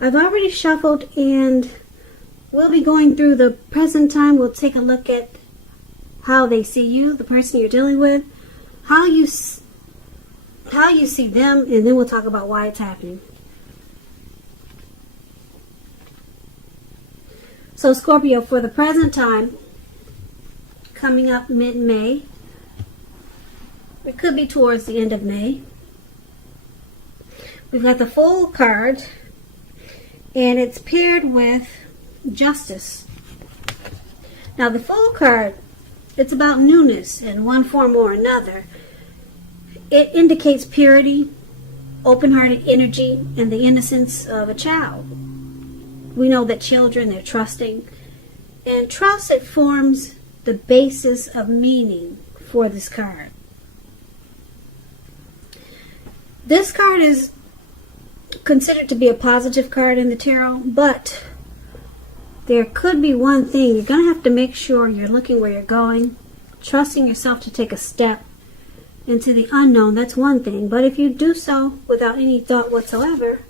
I've already shuffled, and we'll be going through the present time. We'll take a look at how they see you, the person you're dealing with, how you see them, and then we'll talk about why it's happening. So Scorpio, for the present time, coming up mid-May, it could be towards the end of May, we've got the Fool card, and it's paired with Justice. Now the Fool card, it's about newness in one form or another. It indicates purity, open-hearted energy, and the innocence of a child. We know that children, they're trusting. And trust, it forms the basis of meaning for this card. This card is considered to be a positive card in the tarot, but there could be one thing. You're going to have to make sure you're looking where you're going, trusting yourself to take a step into the unknown. That's one thing. But if you do so without any thought whatsoever,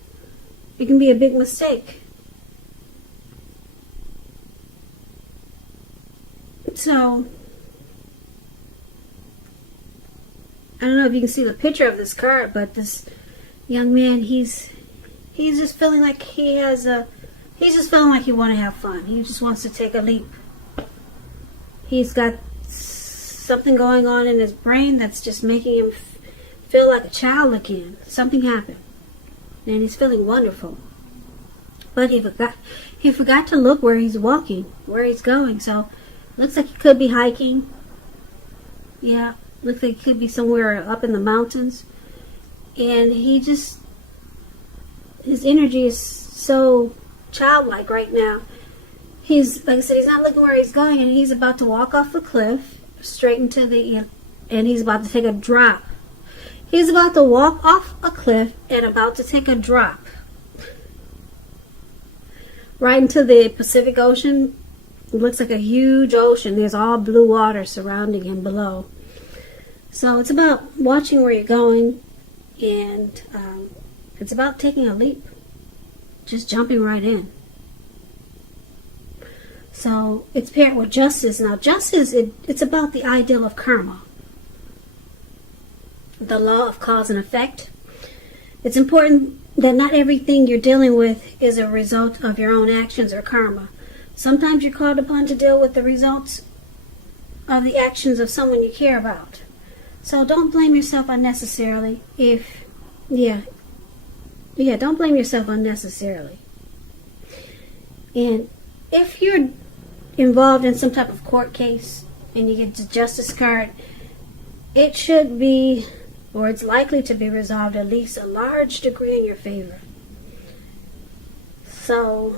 it can be a big mistake. So, I don't know if you can see the picture of this card, but this young man, he's just feeling like he wants to have fun. He just wants to take a leap. He's got something going on in his brain that's just making him feel like a child again. Something happened, and he's feeling wonderful. But he forgot to look where he's walking, where he's going. So, looks like he could be hiking. Yeah, looks like he could be somewhere up in the mountains. And his energy is so childlike right now. Like I said, he's not looking where he's going, and he's about to walk off the cliff straight into and he's about to take a drop. He's about to walk off a cliff and about to take a drop right into the Pacific Ocean. It looks like a huge ocean. There's all blue water surrounding him below. So it's about watching where you're going, and it's about taking a leap. Just jumping right in. So it's paired with Justice. Now Justice, it's about the ideal of karma. The law of cause and effect. It's important that not everything you're dealing with is a result of your own actions or karma. Sometimes you're called upon to deal with the results of the actions of someone you care about. So don't blame yourself unnecessarily don't blame yourself unnecessarily. And if you're involved in some type of court case and you get the Justice card, it should be, or it's likely to be resolved at least a large degree in your favor. So,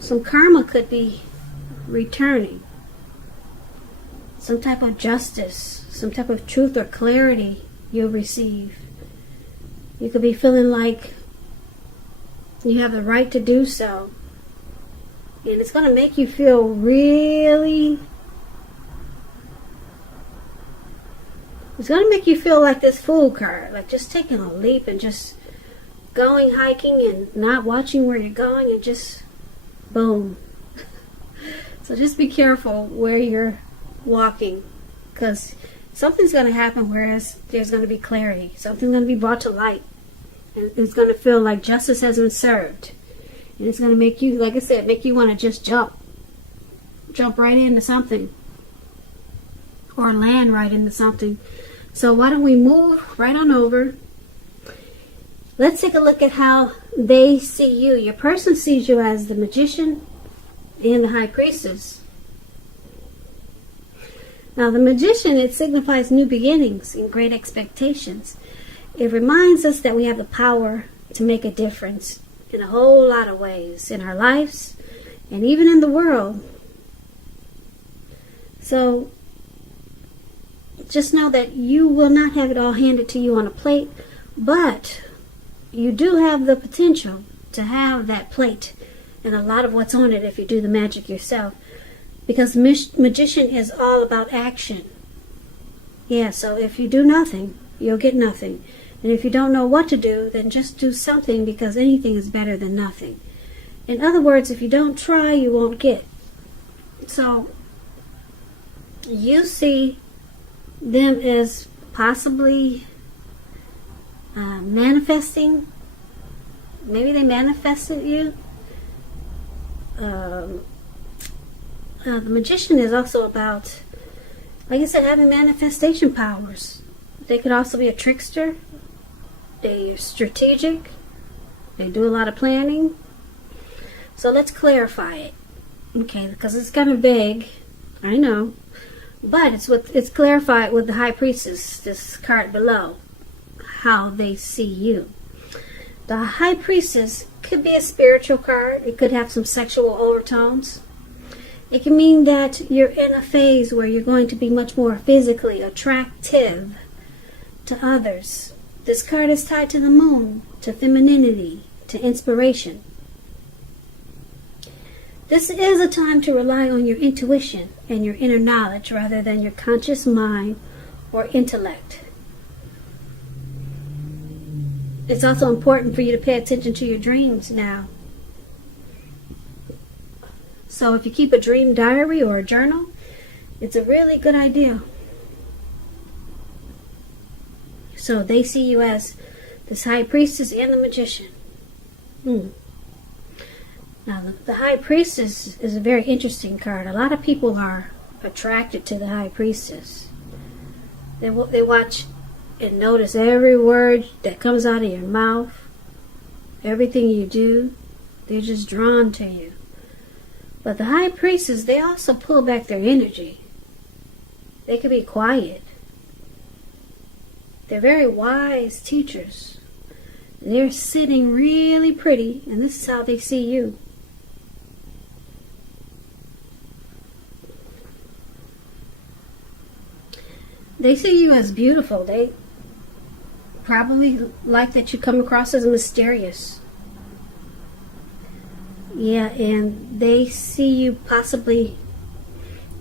some karma could be returning. Some type of justice, some type of truth or clarity you'll receive. You could be feeling like you have the right to do so. And it's going to make you feel really... It's going to make you feel like this Fool card. Like just taking a leap and just going hiking and not watching where you're going and just boom. So just be careful where you're walking, because something's going to happen whereas there's going to be clarity. Something's going to be brought to light, and it's going to feel like justice has been served, and it's going to make you, like I said, make you want to just jump right into something, or land right into something. So why don't we move right on over? Let's take a look at how they see you. Your person sees you as the Magician and the High Priestess. Now the Magician, it signifies new beginnings and great expectations. It reminds us that we have the power to make a difference in a whole lot of ways in our lives and even in the world. So just know that you will not have it all handed to you on a plate, but you do have the potential to have that plate and a lot of what's on it if you do the magic yourself. Because Magician is all about action. Yeah, so if you do nothing, you'll get nothing. And if you don't know what to do, then just do something, because anything is better than nothing. In other words, if you don't try, you won't get. So, you see them as possibly manifesting. Maybe they manifested you. The Magician is also about, like I said, having manifestation powers. They could also be a trickster. They're strategic. They do a lot of planning. So let's clarify it. Okay, because it's kind of vague. I know. But it's clarified with the High Priestess, this card below, how they see you. The High Priestess could be a spiritual card. It could have some sexual overtones. It can mean that you're in a phase where you're going to be much more physically attractive to others. This card is tied to the moon, to femininity, to inspiration. This is a time to rely on your intuition and your inner knowledge rather than your conscious mind or intellect. It's also important for you to pay attention to your dreams now. So if you keep a dream diary or a journal, it's a really good idea. So they see you as this High Priestess and the Magician. Now, the High Priestess is a very interesting card. A lot of people are attracted to the High Priestess. They watch and notice every word that comes out of your mouth, everything you do. They're just drawn to you. But the High Priestess, they also pull back their energy. They can be quiet. They're very wise teachers. They're sitting really pretty, and this is how they see you. They see you as beautiful. They probably like that you come across as mysterious. Yeah, and they see you possibly,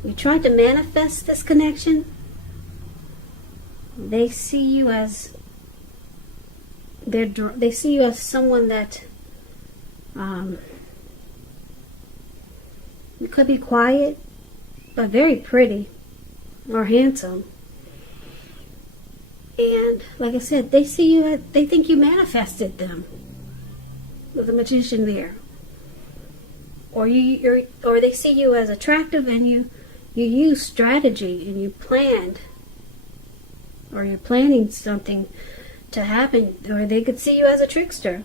you tried to manifest this connection. They see you as, they see you as someone that you could be quiet, but very pretty or handsome. And like I said, they see you, they think you manifested them with the Magician there. Or they see you as attractive, and you use strategy and you planned, or you're planning something to happen, or they could see you as a trickster.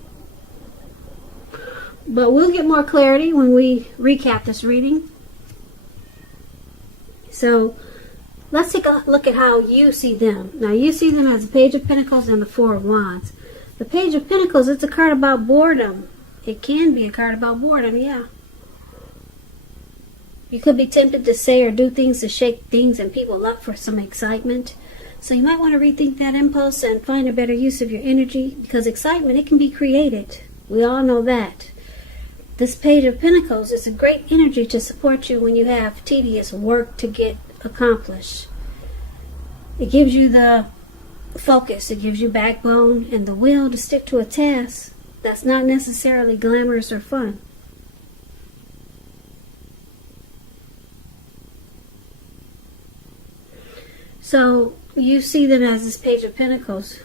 But we'll get more clarity when we recap this reading. So let's take a look at how you see them. Now, you see them as the Page of Pentacles and the Four of Wands. The Page of Pentacles, it's a card about boredom. It can be a card about boredom, yeah. You could be tempted to say or do things to shake things and people up for some excitement. So you might want to rethink that impulse and find a better use of your energy, because excitement, it can be created. We all know that. This Page of Pentacles is a great energy to support you when you have tedious work to get accomplished. It gives you the focus, it gives you backbone and the will to stick to a task that's not necessarily glamorous or fun. So you see them as this Page of Pentacles.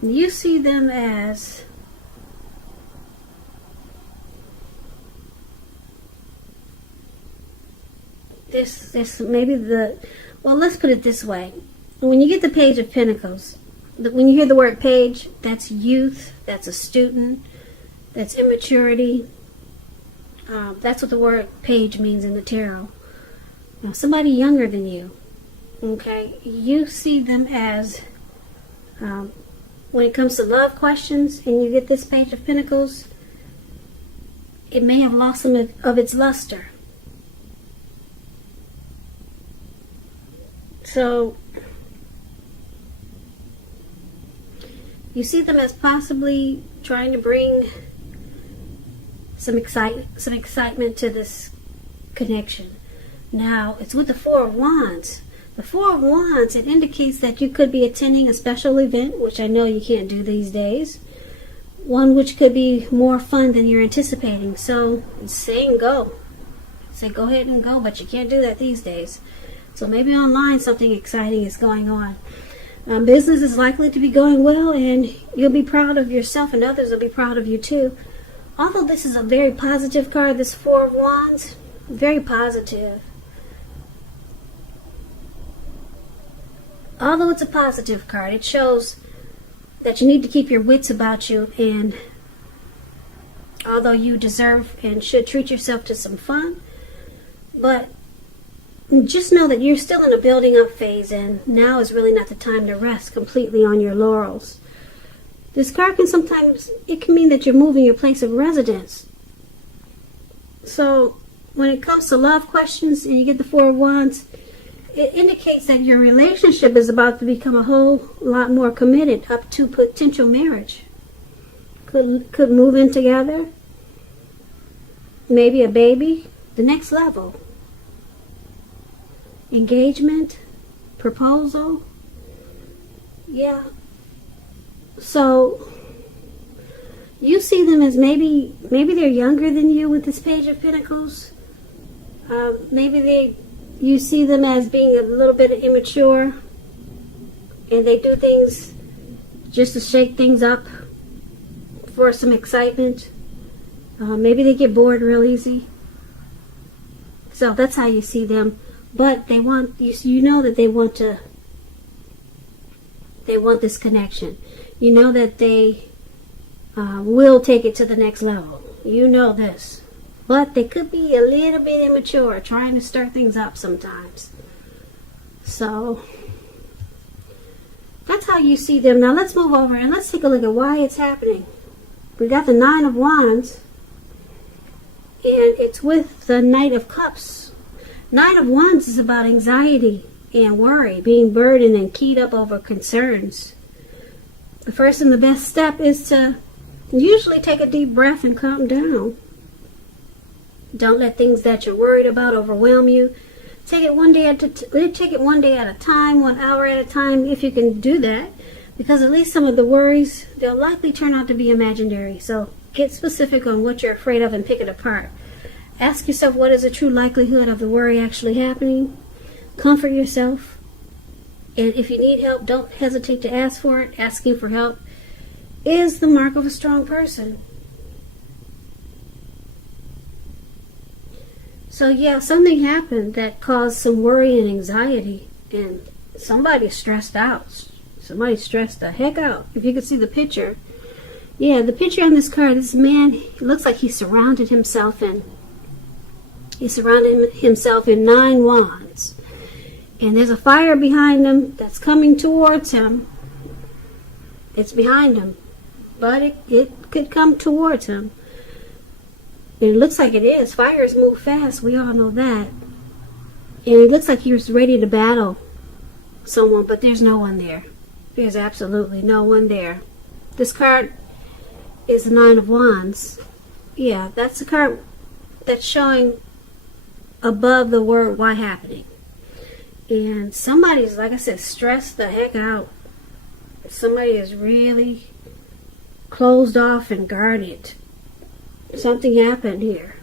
You see them as this maybe well, let's put it this way. When you get the Page of Pentacles, when you hear the word page, that's youth, that's a student, that's immaturity. That's what the word page means in the tarot. Now, somebody younger than you, okay? You see them as, when it comes to love questions, and you get this Page of Pentacles, it may have lost some of its luster. So, you see them as possibly trying to bring some excitement to this connection. Now, it's with the Four of Wands. The Four of Wands, it indicates that you could be attending a special event, which I know you can't do these days. One which could be more fun than you're anticipating. So say and go. Say go ahead and go, but you can't do that these days. So maybe online something exciting is going on. Business is likely to be going well, and you'll be proud of yourself, and others will be proud of you too. Although this is a very positive card, this Four of Wands, very positive. Although it's a positive card, it shows that you need to keep your wits about you, and although you deserve and should treat yourself to some fun, but just know that you're still in a building up phase, and now is really not the time to rest completely on your laurels. This card can sometimes, it can mean that you're moving your place of residence. So when it comes to love questions and you get the Four of Wands, it indicates that your relationship is about to become a whole lot more committed, up to potential marriage. Could move in together. Maybe a baby. The next level. Engagement. Proposal. Yeah. So you see them as maybe they're younger than you with this Page of Pentacles. You see them as being a little bit immature, and they do things just to shake things up for some excitement. Maybe they get bored real easy. So that's how you see them. But they want, you know that they want this connection. You know that they will take it to the next level. You know this. But they could be a little bit immature, trying to start things up sometimes. So that's how you see them. Now let's move over and let's take a look at why it's happening. We got the Nine of Wands, and it's with the Knight of Cups. Nine of Wands is about anxiety and worry, being burdened and keyed up over concerns. The first and the best step is to usually take a deep breath and calm down. Don't let things that you're worried about overwhelm you. Take it one day at a time, 1 hour at a time, if you can do that. Because at least some of the worries, they'll likely turn out to be imaginary. So get specific on what you're afraid of and pick it apart. Ask yourself, what is the true likelihood of the worry actually happening? Comfort yourself. And if you need help, don't hesitate to ask for it. Asking for help is the mark of a strong person. So yeah, something happened that caused some worry and anxiety, and somebody's stressed out. Somebody stressed the heck out. If you could see the picture. Yeah, the picture on this card, this man, it looks like he surrounded himself in 9 wands. And there's a fire behind him that's coming towards him. It's behind him. But it could come towards him. And it looks like it is. Fires move fast. We all know that. And it looks like he was ready to battle someone, but there's no one there. There's absolutely no one there. This card is the Nine of Wands. Yeah, that's the card that's showing above the word why happening. And somebody's, like I said, stressed the heck out. Somebody is really closed off and guarded. Something happened here.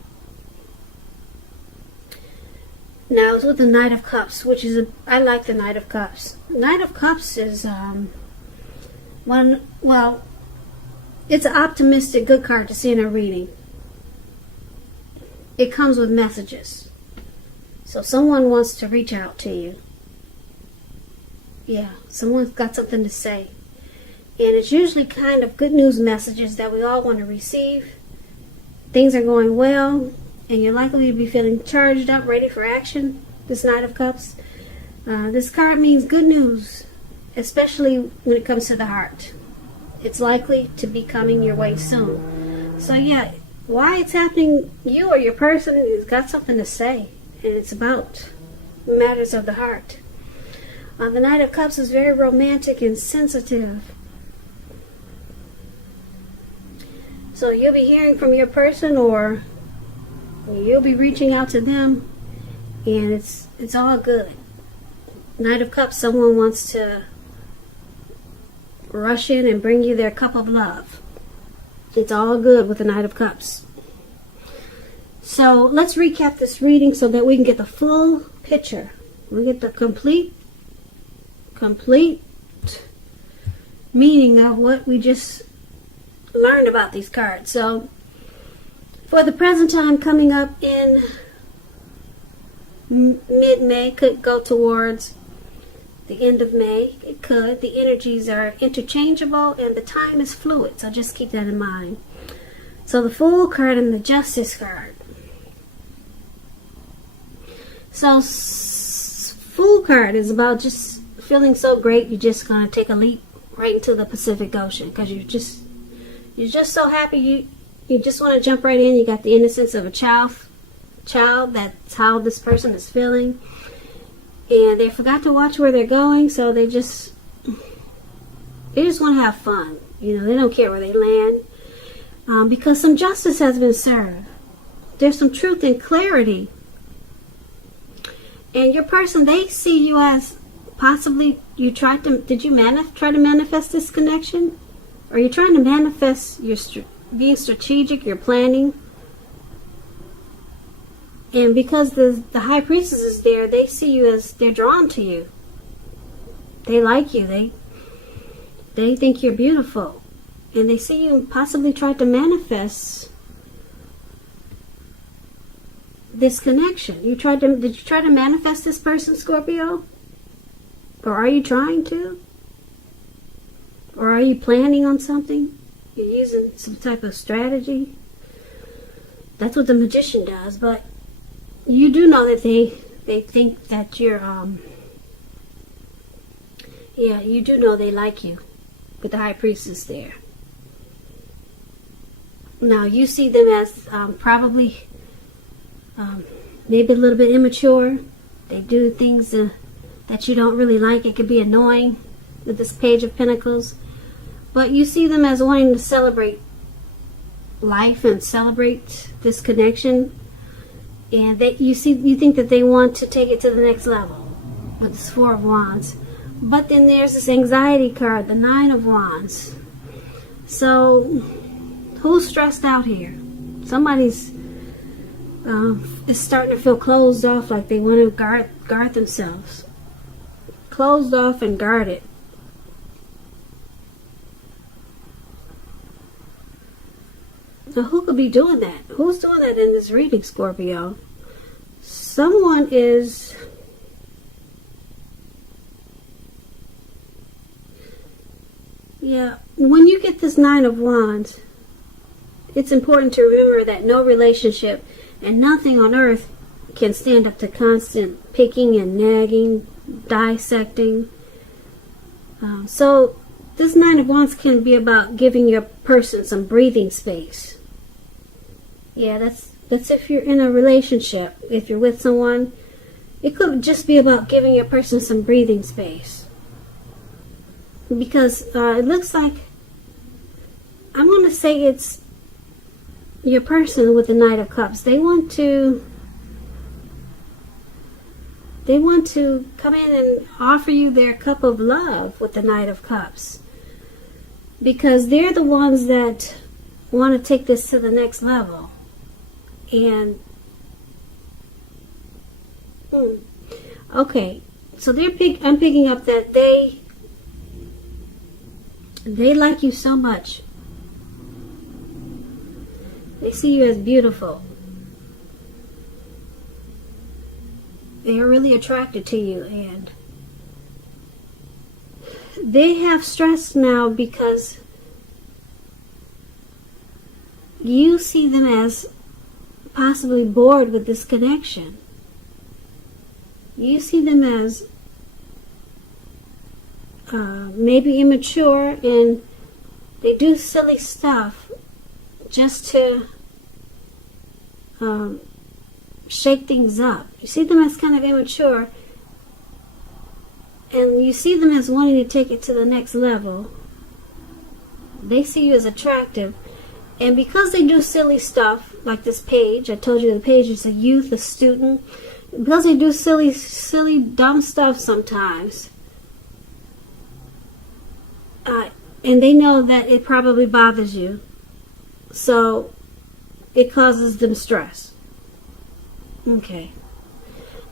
Now it's with the Knight of Cups, which is I like the Knight of Cups. Knight of Cups is it's an optimistic, good card to see in a reading. It comes with messages. So someone wants to reach out to you. Yeah, someone's got something to say. And it's usually kind of good news messages that we all want to receive. Things are going well, and you're likely to be feeling charged up, ready for action. This Knight of Cups. This card means good news, especially when it comes to the heart. It's likely to be coming your way soon. So yeah, why it's happening, you or your person has got something to say, and it's about matters of the heart. The Knight of Cups is very romantic and sensitive. So you'll be hearing from your person, or you'll be reaching out to them, and it's all good. Knight of Cups, someone wants to rush in and bring you their cup of love. It's all good with the Knight of Cups. So let's recap this reading so that we can get the full picture. We get the complete meaning of what we just learned about these cards. So for the present time coming up in mid-May, could go towards the end of May. It could. The energies are interchangeable and the time is fluid. So just keep that in mind. So the Fool card and the Justice card. So Fool card is about just feeling so great you're just going to take a leap right into the Pacific Ocean because you're just so happy you just want to jump right in. You got the innocence of a child. That's how this person is feeling. And they forgot to watch where they're going, so they just want to have fun. You know, they don't care where they land. Because some justice has been served. There's some truth and clarity. And your person, they see you as possibly, did you try to manifest this connection? Are you trying to manifest being strategic, your planning? And because the High Priestess is there, they see you as, they're drawn to you. They like you. They think you're beautiful. And they see you possibly try to manifest this connection. Did you try to manifest this person, Scorpio? Or are you trying to? Or are you planning on something? You're using some type of strategy? That's what the Magician does, but you do know that they think that you're, you do know they like you with the High Priestess there. Now, you see them as probably maybe a little bit immature. They do things that you don't really like. It could be annoying with this Page of Pentacles. But you see them as wanting to celebrate life and celebrate this connection. And you think that they want to take it to the next level with this Four of Wands. But then there's this anxiety card, the Nine of Wands. So, who's stressed out here? Somebody's is starting to feel closed off, like they want to guard themselves. Closed off and guarded. Now, who could be doing that? Who's doing that in this reading, Scorpio? Someone is... Yeah, when you get this Nine of Wands, it's important to remember that no relationship and nothing on earth can stand up to constant picking and nagging, dissecting. So this Nine of Wands can be about giving your person some breathing space. Yeah, that's if you're in a relationship. If you're with someone, it could just be about giving your person some breathing space. Because it looks like, I'm going to say it's your person with the Knight of Cups. They want to come in and offer you their cup of love with the Knight of Cups. Because they're the ones that want to take this to the next level. And okay, so I'm picking up that they like you so much. They see you as beautiful. They are really attracted to you, and they have stress now because you see them as possibly bored with this connection. You see them as maybe immature, and they do silly stuff just to shake things up. You see them as kind of immature, and you see them as wanting to take it to the next level. They see you as attractive, and because they do silly stuff like this page, I told you the page is a youth, a student, because they do silly, dumb stuff sometimes. And they know that it probably bothers you. So it causes them stress. Okay.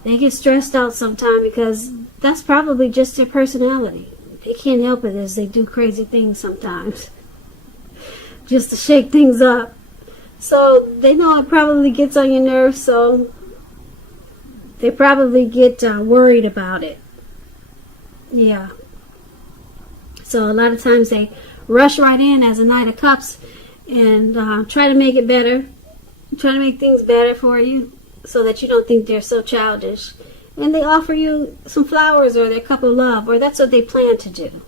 They get stressed out sometimes because that's probably just their personality. They can't help it as they do crazy things sometimes. Just to shake things up. So they know it probably gets on your nerves, so they probably get worried about it. Yeah. So a lot of times they rush right in as a Knight of Cups and try to make it better. Try to make things better for you so that you don't think they're so childish. And they offer you some flowers or their cup of love, or that's what they plan to do.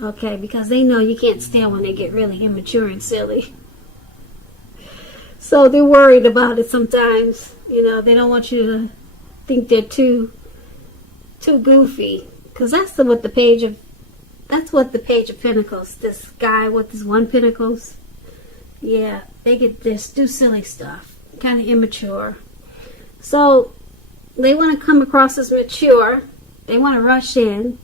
Okay, because they know you can't stand when they get really immature and silly. So they're worried about it sometimes. You know, they don't want you to think they're too goofy. Because that's what the Page of Pentacles, this guy with his 1 Pentacles, yeah, they get this, do silly stuff, kind of immature. So they want to come across as mature. They want to rush in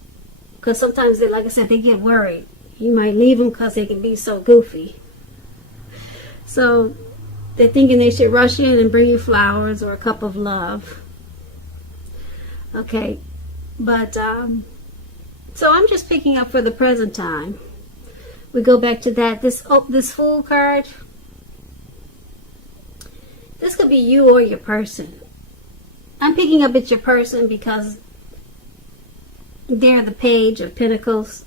because sometimes, they, like I said, they get worried. You might leave them because they can be so goofy. So they're thinking they should rush in and bring you flowers or a cup of love. Okay, but so I'm just picking up for the present time. We go back to that. This Fool card. This could be you or your person. I'm picking up it's your person because they're the Page of Pentacles.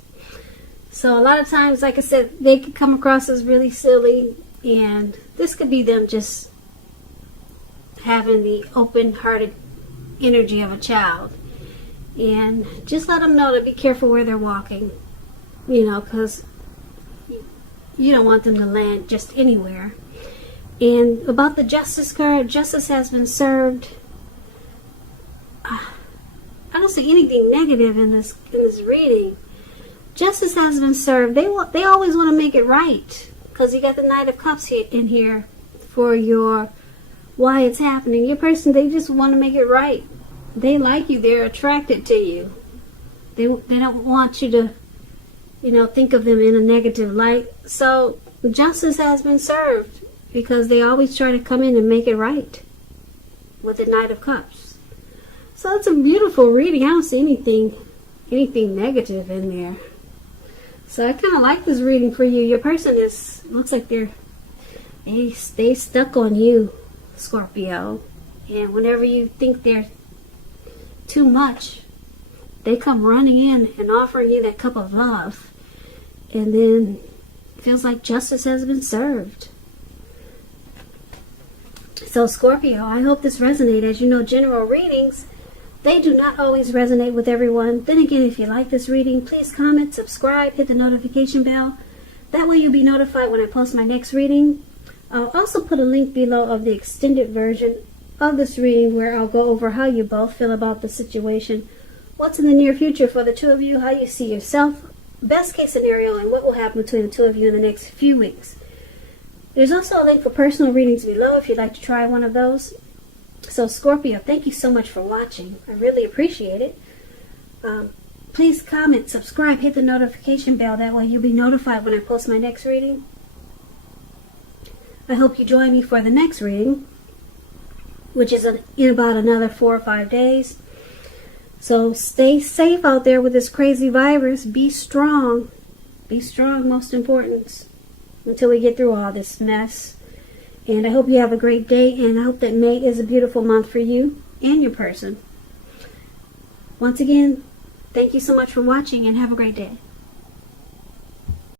So a lot of times, like I said, they could come across as really silly, and this could be them just having the open-hearted energy of a child. And just let them know to be careful where they're walking, you know, because you don't want them to land just anywhere. And about the Justice card, justice has been served. I don't see anything negative in this reading. Justice has been served. They always want to make it right, because you got the Knight of Cups in here for your why it's happening. Your person, they just want to make it right. They like you. They're attracted to you. They don't want you to, you know, think of them in a negative light. So justice has been served because they always try to come in and make it right with the Knight of Cups. So it's a beautiful reading. I don't see anything negative in there. So I kind of like this reading for you. Your person looks like they stay stuck on you, Scorpio. And whenever you think they're too much, they come running in and offering you that cup of love, and then it feels like justice has been served. So Scorpio, I hope this resonated. As you know, general readings, they do not always resonate with everyone. Then again, if you like this reading, please comment, subscribe, hit the notification bell. That way you'll be notified when I post my next reading. I'll also put a link below of the extended version of this reading where I'll go over how you both feel about the situation, what's in the near future for the two of you, how you see yourself, best case scenario, and what will happen between the two of you in the next few weeks. There's also a link for personal readings below if you'd like to try one of those. So Scorpio, thank you so much for watching. I really appreciate it. Please comment, subscribe, hit the notification bell. That way you'll be notified when I post my next reading. I hope you join me for the next reading, which is in about another 4 or 5 days. So stay safe out there with this crazy virus. Be strong. Be strong, most important, until we get through all this mess. And I hope you have a great day, and I hope that May is a beautiful month for you and your person. Once again, thank you so much for watching, and have a great day.